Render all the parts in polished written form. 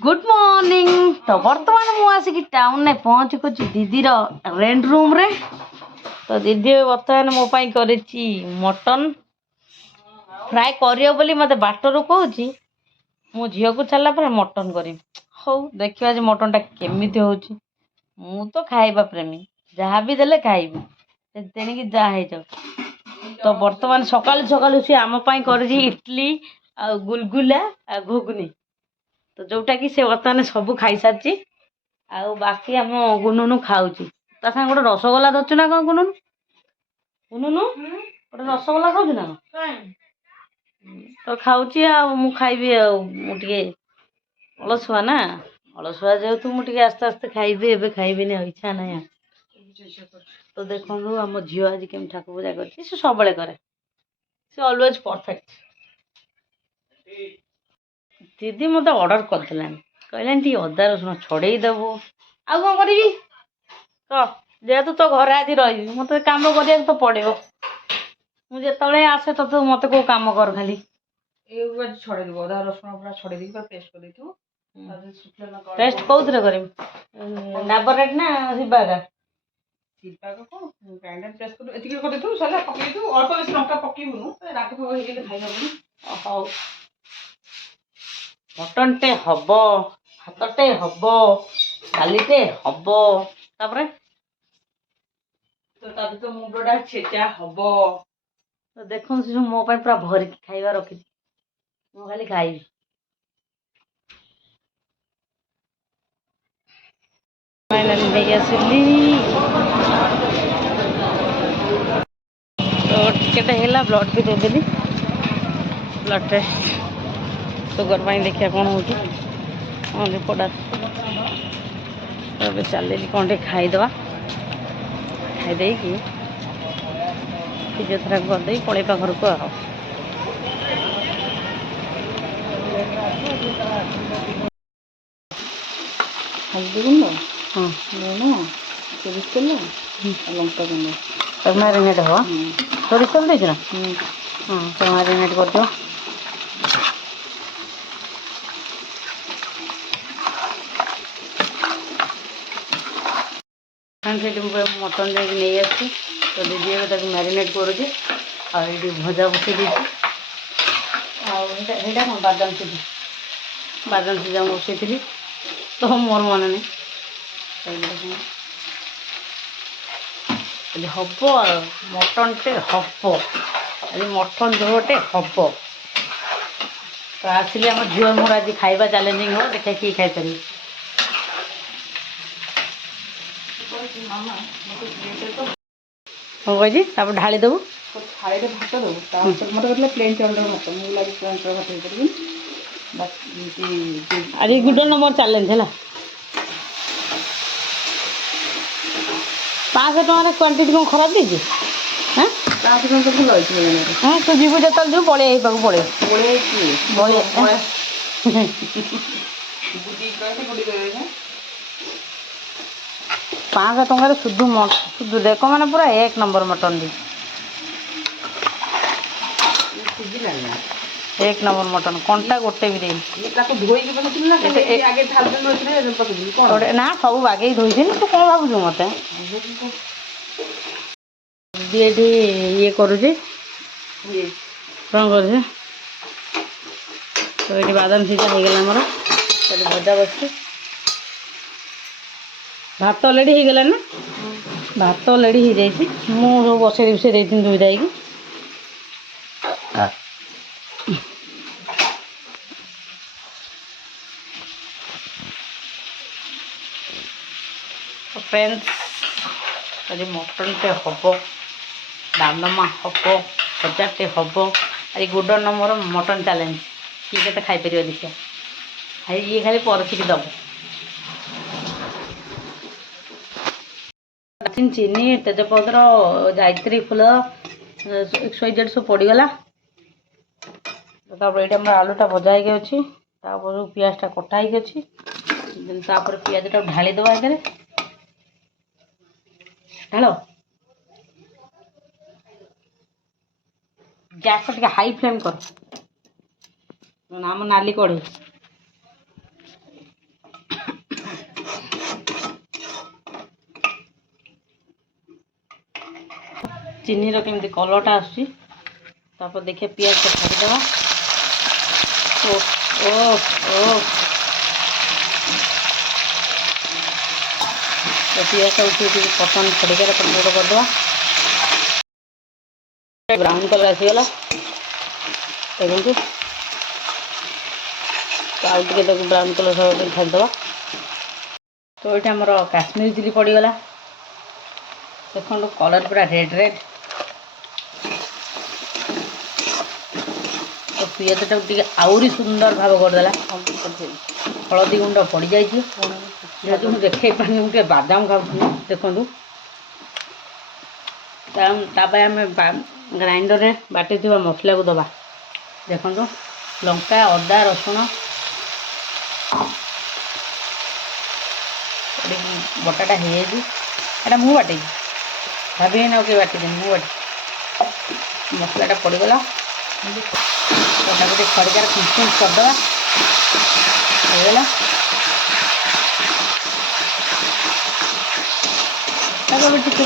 Good morning. तो बर्तमान मु आसिक टाउन में पहुँच कुछ दीदीर रेंट रूम रे। तो दीदी बर्तमान मो पाई करिछि मटन फ्राए करियो बोली मते बाटरू कहूछि। मो झियो को छाड़ला पर मटन करी हौ देखियो आज मटन टा केमिति होउछि। मु तो खाइबा प्रेमी जहाँ भी देले खाइबी तेणिकी जा है जाओ। तो बर्तमान सकाल सकाल सी आम पाई करिछि इडली आ गुलगुला आ घुगनी। तो जोटा कि से बर्तमान सब खाई सारी आउ बाकी आम गुनुनु खाऊची ता साथ गोटे रसगोला धरचु ना कौन गुनुनु गुनुनु गोटे रसगोला खाऊ ना तो खाऊची मु खाइबी मुझे अलसुआ ना अलसुआ जेहेतु मुझे आस्ते आस्ते खाइबी एबे खाइबी इच्छा ना। तो देखो आम झील आज केम ठाकुर पूजा कर सब करे से अलवेज परफेक्ट। दीदी मत अर्डर करदेला कहलानी अदा रसुण छड़े देबू आउ कौन करी कह जेहेतु तो घर आज रही मत कम करा तो पड़ो मुझे आसे तो मत को कम कर खाली छड़े देव अदा रसुण पूरा छड़े दी पेस्ट कर पेस्ट कौन कर डाबर रेट ना शिवागा ग्राइंडर पेस्ट कर एतिक कर देथु सला पकई दु अल्प बेस लंका पकईबुनु राग हो गेले खाइ हबनी। हौ मटन टे हब भातटे हब डालीटे हब तापर तो ताबे तो मुंडटा छेचा हबो। तो देखो से मो पाई पूरा भरिक खाइबा रखी मु खाली खाइबी। फाइनली नहीं आसिली तो टिकेट है ब्लड भी देदेली ब्लड टेस्ट सुगर पाई देखिए कौन हो रिपोर्ट तो चल कौन टे खाईदे खाईदे फिजियोथेरापी करदे पलैपा घर को हल्दी गुंड हाँ लुण सोरिष तेल लंका गुंड तब मैरिनेट हो सोरिष तेल देना हाँ तो मैरिनेट कर दियो। मटन जाकि नहीं आसी तो दीदी एवं मैरिनेट करुचे आगे भजा बसई दी आईटा कौन बादाम सीझा बसई तो मोर मन नहीं हम मटन टे हम आज मटन झोटे हम तो आसिले आम झील मोर आज खाइबा चैलेंजिंग हो देखा कि खाई पारि कौन कही ढाली देबू थाली भात देव मत कहते प्लेन चाउल भात मुझे लगे प्लेन चाउल भात कर आज गुड नंबर चैलेंज है 500 टकर क्वांटिटी कौन खराब देती हाँ 500 टका तो भल अच्छे हाँ तू जीव जो जो पड़े पड़े पड़े 500 टकर शुद्ध देख मैंने पूरा 1 नंबर मटन दी 1 नंबर मटन कंटा गोटे भी ना सब बागे धोई तू कौन भावुँ मत दीदी ये करुचे कौन कर तो ये बादाम सीझा हो गला मोर भजा बस भात अलरेडी हो गला ना भात अलरेडी हो जाए मुझे बसई बसई देती धोई दाई फ्रेंड्स आज मटन टे हम डालमा हम भजाटे हम आज गुड नंबर मटन चैलेंज किए के खाईपर देखिए खाई ये खाली परसिक दब चीनी तेजपत्र जायत्री फूल 100 पड़गला ये आलूटा भजा हो अच्छी पियाजटा कटा हो अच्छी पियाजटा ढाली दवा आगे ढाल गैस टे हाई फ्लेम कर आम नाली कढ़े चिनी केमती कलरटा आसपर देखिए पियाज को छाड़ीदे। ओ ओ ओ तो पियाज उठी पसंद छड़ीकर पटपट करदे। ब्राउन कलर आसीगला देखो आउटे ब्राउन कलर सब छाड़ीदे। तो ये आमर काश्मीरी चिली पड़गला देखो कलर पूरा रेड रेड। तो पियाज टाक आहरी सुंदर भाव करदेला। हलदी गुंड पड़ जाए जेहतु मुझे देखे पानी मुझे बादाम खाऊ देखूँ आम ग्राइंडर में बाटी थी मसला को दबा देखो लंका अदा रसुण बटाटा हो मु बाटे भाभी ना कि बाटी देनी मु बाटी मसलाटा पड़गला खड़कार खुंच करदे होगा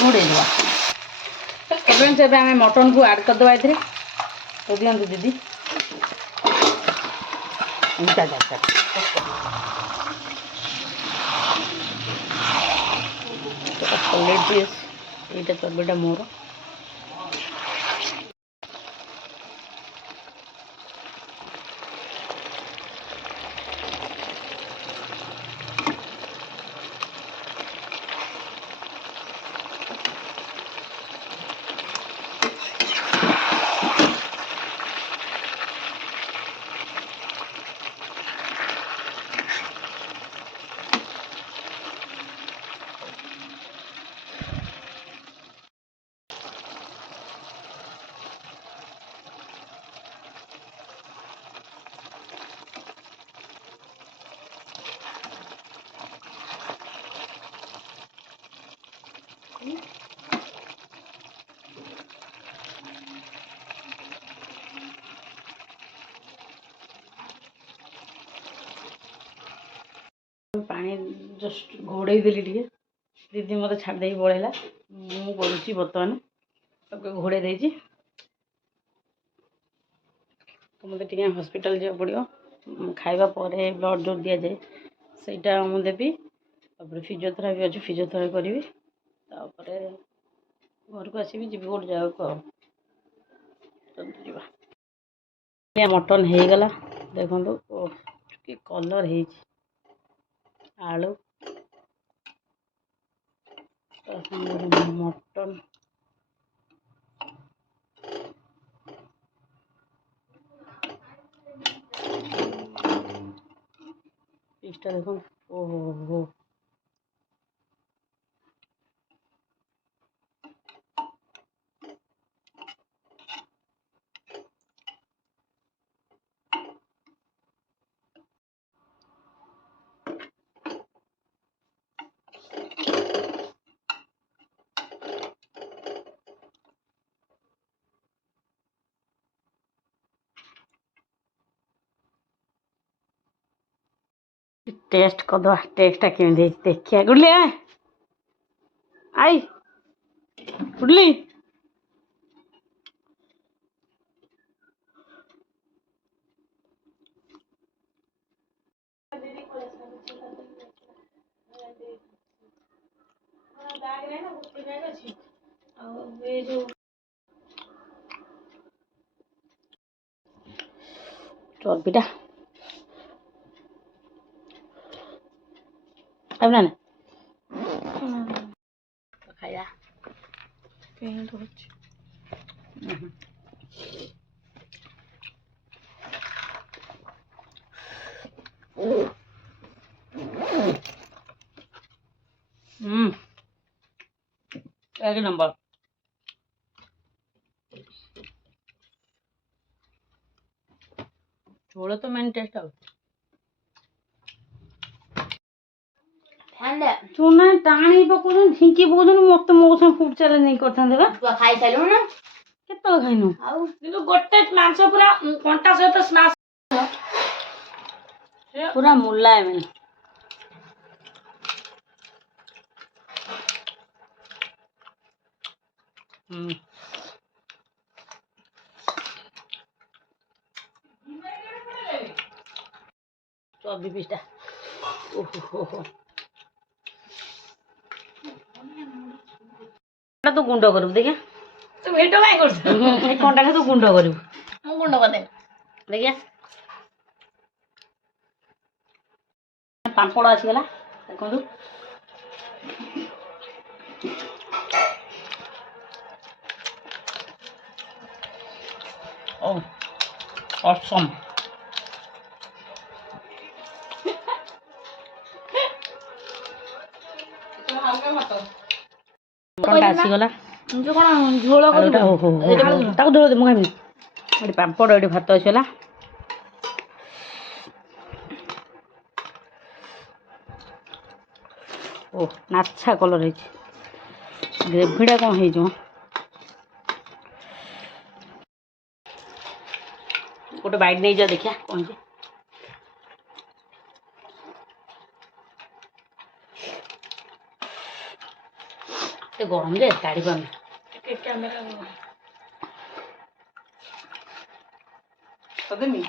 घोड़े फ्रेंड्स एबे आम मटन को ऐड करदे ये तो दिंतु दीदी ये चर्बीटा मोर पानी जस्ट घोड़े देली टे दीदी मत छाड़ दे पड़ेगा मुझे बर्तमान सब घोड़े देती तो मत हॉस्पिटल जा पड़ो खाइबा पर ब्लड जो दि जाए सहीटा मुझे देवी फिजियोथेरापी अच्छे फिजियोथेरापी करी घर को आसवि जी गोटे जगह मटन हो गला देखो कि कलर है आलू मटन पीसटा देखो ओहो टेस्ट करदे टेस्टा केमी देखिए गुडली आई गुडली चर्बीटा ना खाया एक नंबर झोल तो मैंने टेस्ट आउ चूना टाणी पकाउन ढिंकी पकाउन मत मो संग फूड चैलेंज नहीं करता खाई सारू ना केतल खाइनु किंतु गोटे मांस पूरा कंटा सहित स्मैश पूरा मुलायम लबी पिसटा ओहो तू गुंड करू देखिया तू भेटो काय करछ कंटा तू गुंड करू मु गुंड करदे देखिया पांपड़ आसीगला देखु ओ ऑसम ହାଲକା ଭାତ कंटा आसीगला जो कोन झोଳ आलूटा ओहो ताको धोलो दे मु खाइबी एडी पांपड़ एडी भात आसीगला ओ नाछा कलर है ग्रेवीटा कौन है गोटे बाइट नहीं जा देखिया कौन से गरम जे काढ़ी पानी कैमरा ସଦେମି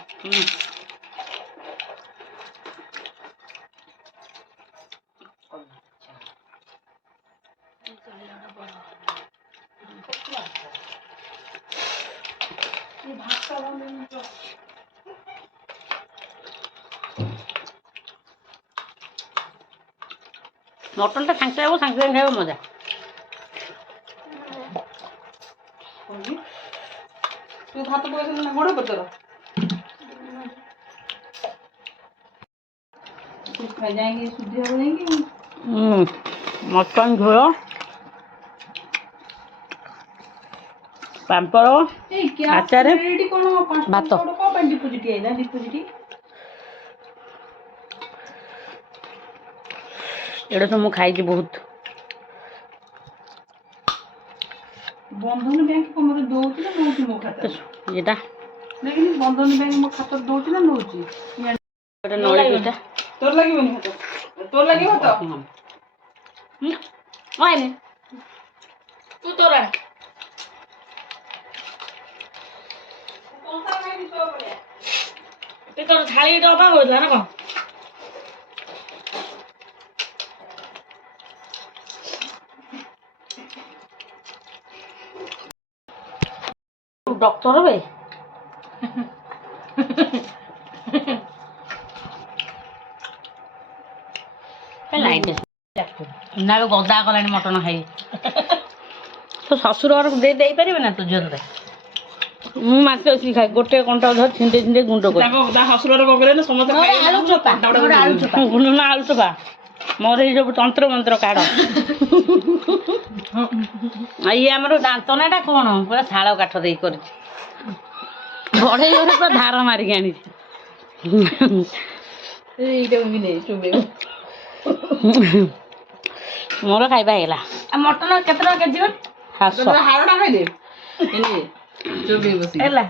मटन टा सांगे सांगे खाइब मजा ତୁ ଭାତ ପକେଇଥିଲୁ ନା ଗୋଡ଼ ପତର ଖାଇ ଯାଇକି ସୁଧି ହବ ଯାଇକି मटन झोल पांपड़ ଏଇ ଆଚାର, ଏଇଠି କ'ଣ ଭାତ। କ'ଣ ପାଇଁ ଡିପୋଜିଟ୍ ଆଇଲା ଡିପୋଜିଟ୍ एड़ा तो मुझे खाई बहुत ବନ୍ଧନ ବ୍ୟାଙ୍କ କ'ଣ ମୋତେ ଦଉଛି ନା ନଉଛି ମୋ ଖାତାରେ येटा ଦେଖିନି ବନ୍ଧନ ବ୍ୟାଙ୍କ ମୋ ଖାତାରେ ଦଉଛି ନା ନଉଛି गोटे नड़ी पीटा ତୋର ଲାଗିବନି ହାତ ତୋର ଲାଗିବ ତ आइने तू तोरा କଂସା ଖାଇବି ତୋ ଭଳିଆ ते तोर थाळी डबा होइला ना कोन डॉक्टर बे लाइट ना गदा कलानी मटन खाई तो शशुर घर दे दे पारे ना तो झील मु मात्र अच्छी खाई गोटे कंटा धर छिंडे छिंडे गुंड कर ତାଙ୍କ ତା ଶ୍ୱଶୁରର ପକେଇଲେ ନା ସମସ୍ତେ ଖାଇବେ आलू चोपा मोर आलू चोपा गुंड ना आलू चोपा मोर ये सब तंत्र मंत्र काढ़ ये आमर दांत नाटा कौन पूरा शाल काठ दे कर बड़े पूरा धार मारिक आनी ଏଇଟାକୁ ବି ନେଇ ଚୁବେଇବ मोर खाइबा हैला आ मटन केते टका केजी कोन हास ହାରଟା ଖାଇଦେ ଏନେ ଚୁବେଇ ବସି ହେଲା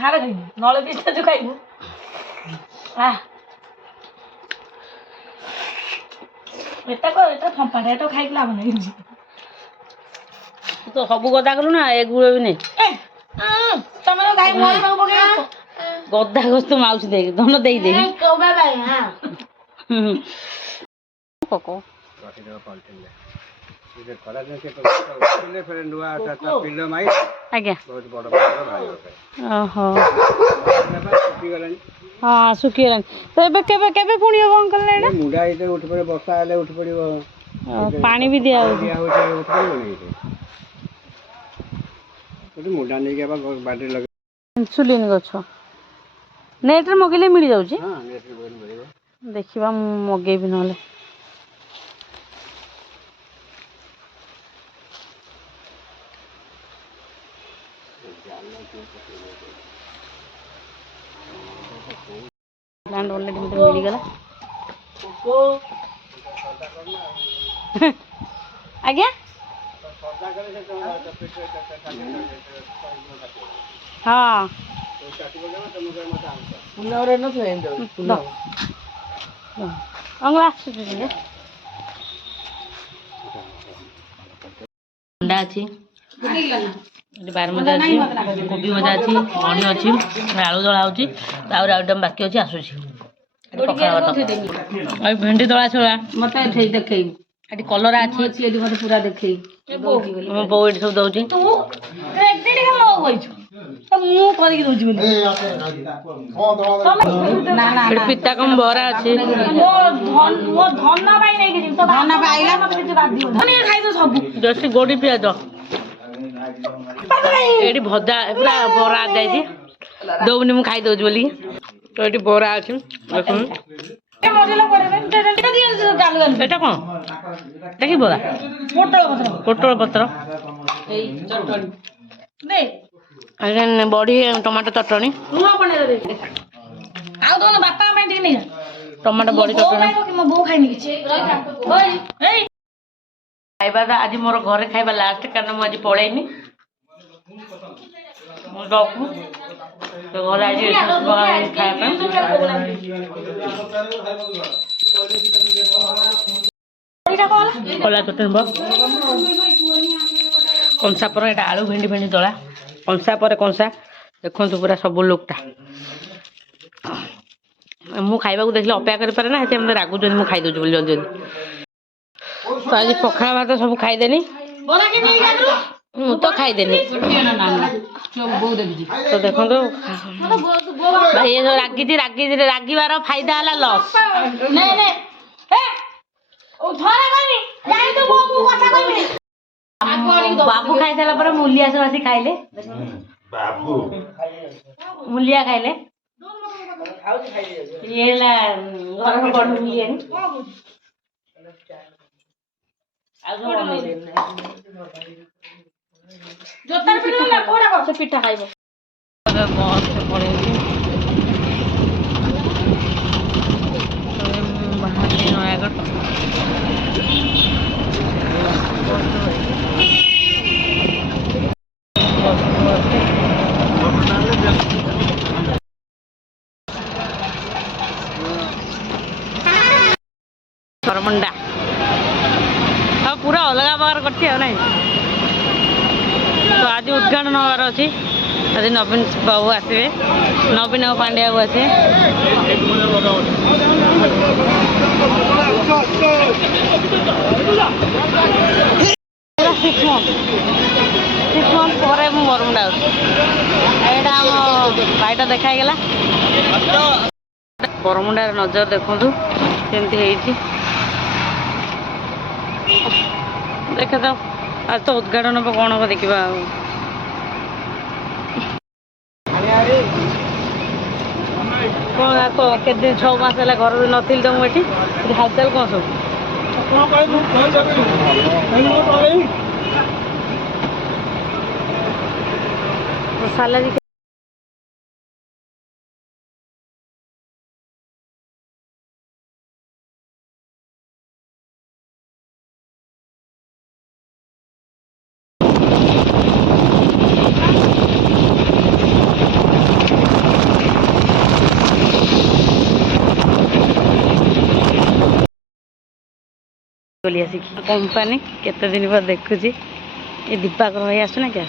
ହାଡ ଖାଇ ନଳେ ପିଠା जो खाइबु आ एटा फंपाटा एटा खाइला लाभ नै तो सब गदा कलु ना ए गुड़ भी नहीं तमे खाइ मोर पाऊ पके गदा गोस्त माउस दे धन दे दे कोबा भाई हां कोको आज्ञा ओहो हाँ सुखीगलानी तो एबे केबे केबे पुणी हम अंकल ने मुंडा इते उठ पड़े वर्षा हेले उठ पड़िबो पानी भी दिया दिया होते उठ पड़िबो नहीं इते मुंडा नहीं के बाटे लगे इंसुलिन गछ नेट रे मगेले मिल जाउची हां नेट रे बोल पड़िबो देखिबा मगे भी नले लैंड ऑलरेडी मतलब मिल गला आज्ञा हाँ ପୁନରେ ନ ଥାଏ ଏମିତି अंगला आसुचे अंडा अच्छी बारमजा अच्छी कोबी भजा अच्छी बड़ी अच्छी आलू दला होची आउटम बाकी अच्छी आसूची ଭେଣ୍ଡି ଦଳା ଛୋଳା ମତେ ଏଠି ଦେଖେଇବୁ ଏଠି କଲରା ଅଛି ଅଛି ଏଠି ମତେ ପୁରା ଦେଖେଇବୁ ମୋ ବୋଉ ଏଠି ସବୁ ଦଉଛି ତୁ ପ୍ରେଗନେଣ୍ଟ ହେଲା କହିଛୁ ମୁଁ କରିକି ଦଉଛି ବୋଲି ନା ନା ଏଠି ପିତା କମ ବରା ଅଛି ମୋ ଧନ ପାଇଁ ନେଇକି ଯିବି ତ ଧନ ପାଇଲା ମତେ କିଛି ବାଧିବନି ଧନିଆ ଖାଇଦଉ ସବୁ ଦେଶୀ ଗୋଡି ପିଆଜ ଏଠି ଭଜା ପୁରା ବରା ଯାଇଛି ଦଉନି ମୁଁ ଖାଇ ଦଉଛି ବୋଲି ତ ଏଠି ବରା ଅଛି ଦେଖୁନ ମଜା ପଡେ ଏଟା କଣ ଏଟା କି ବରା ପୋଟଳ ପତ୍ର ବଢି ଟମାଟୋ ଚଟଣି ଲୁଣ ପଣେଇ ଦେ ଆଉ ଦଉନ ବାପା ପାଇଁ ଟିକେ ନେଇ ଟମାଟୋ ବଢି ଚଟଣି ମୋ ବୋଉ ଖାଇନି କିଛି ଖାଇବା ଆଜି ମୋର ଘରେ ଖାଇବା ଲାଷ୍ଟ କାରଣ ମୁଁ ଆଜି ପଳେଇନି ଘରେ ଆଜି ଖାଇବା କଲା ଚଟଣି କଂସା ପରେ ଏଇଟା ଆଳୁ ଭେଣ୍ଡି ଭେଣ୍ଡି ଦଳା କଂସା ପରେ କଂସା ଦେଖନ୍ତୁ ପୁରା ସବୁ ଲୁକଟା ମୁଁ ଖାଇବାକୁ ଦେଖିଲେ ଅପେକ୍ଷା କରିପାରେ ନା ସେଥିପାଇଁ ମୋତେ ରାଗୁଛନ୍ତି ମୁଁ ଖାଇଦେଉଛି ବୋଲି ଜଲ୍ଦି ଜଲ୍ଦି ତ ଆଜି ପଖାଳ ଭାତ ସବୁ ଖାଇଦେନି ମୁଁ ତ ଖାଇଦେନି ତ ଦେଖନ୍ତୁ ଭାଇ ଏ ସବୁ ରାଗିବାର ଫାଇଦା ହେଲା ଲସ୍ ବାବୁ ଖାଇସାରିଲା ପରେ ମୁଲିଆ ସବୁ ଆସି ଖାଇଲେ ମୁଲିଆ ଖାଇଲେ ଇଏ ହେଲା ଘରର ବଡ ମୁଲିଆ ପିଠା ଖାଇବ ବାହାରିଲି ନୟାଗଡ଼ ବରମୁଣ୍ଡା ଆଉ ପୁରା ଅଲଗା ପ୍ରକାର କରିଛି ଆଉ ନାଇଁ ତ ଆଜି ଉଦ୍ଘାଟନ ହେବାର ଅଛି ଆଜି ନବୀନ ବାବୁ ଆସିବେ ନବୀନ ପାଣ୍ଡିଆ ବାବୁ ଆସିବେ ସିକ୍ସ ମନ୍ଥ ପରେ ମୁଁ ବରମୁଣ୍ଡା ଆସୁଛି ଏଇଟା ଆମ ଭାଇଟା ଦେଖା ହେଇଗଲା ବରମୁଣ୍ଡାର ନଜର ଦେଖନ୍ତୁ କେମିତି ହେଇଛି ଦେଖାଯାଉ ଆଜି ତ ଉଦ୍ଘାଟନ ହେବ କ'ଣ ହେବ ଦେଖିବା ଆଉ କ'ଣ କେତେ ଦିନ 6 ମାସ ହେଲା ଘରେ ନଥିଲି ତ ମୁଁ ଏଠି ହାଲଚାଲ କ'ଣ ସବୁ ସାଲାରୀ बोली आसिक कंपानी केते दिन पर देखुची ये दीपाकर भाई आसु ना क्या